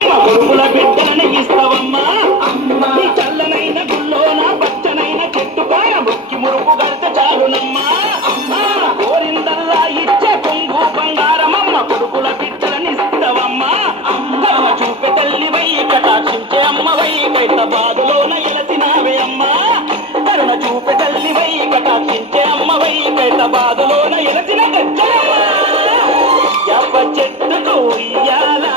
కొడుకుల బిడ్డని ఇస్తావమ్మా నీ చల్లనైన గుల్లోన పచ్చనైన చెట్టుకాయ ముక్కి మురుపు గడితే చాలునమ్మా కోరిందల్లా ఇచ్చే కొంగు బంగారమమ్మ కొడుకుల బిడ్డలని ఇస్తావమ్మా కరుణ చూపే తల్లివై కటాక్షించే అమ్మవై కైతబాదులోన ఎలసినావే అమ్మా కరుణ చూపే తల్లివై కటాక్షించే అమ్మవై కైతబాదులోన ఎలసిన గజ్జలమ్మ యవ్వ చెట్టుకు ఇయ్యాలా